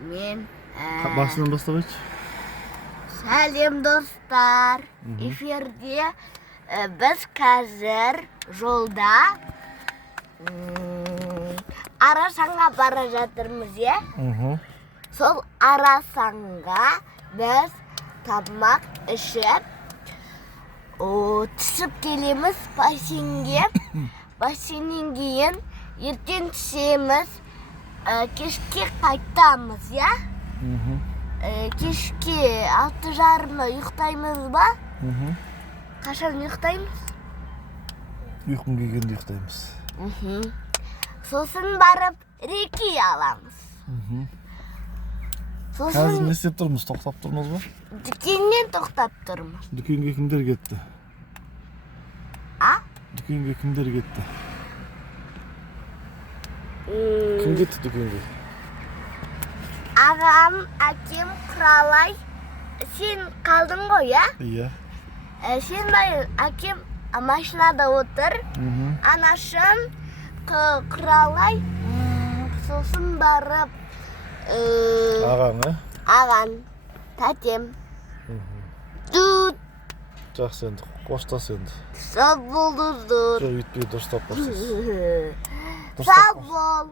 мен Başından başlamak. Сәлем достар. Эфирде біз қазір жолда Арасанға бара жатырмыз, е? Сол Арасанға біз тамақ ішіп түсіп келеміз бассейнге. Бассейннен кейін ертең түсеміз, кешке қайтамыз, е? Кешке 6:30-да ұйықтаймыз ба? Қашан ұйықтаймыз? Ұйқым келгенде ұйықтаймыз. Сосын барып реки аламыз. Қазір не істеп тұрмыз? Тоқтап тұрмыз ба? Дүкеннен тоқтап тұрмыз. Дүкенге кімдер кетті? Дүкенге кімдер кетті? Кім кетті дүкенге? Ағам, әкем, Құралай. Сен қалдың ғой, я? Иә. Сен бай, әкем машинада отыр. Анашым, Құралай, сосын барып Ағаң, ә? ағам, тәтем. Дүт. Жақсы енді, қоштас енді. Сау бол, достар. Жоқ, өйтпей дұрыстап қоштас. Сау бол.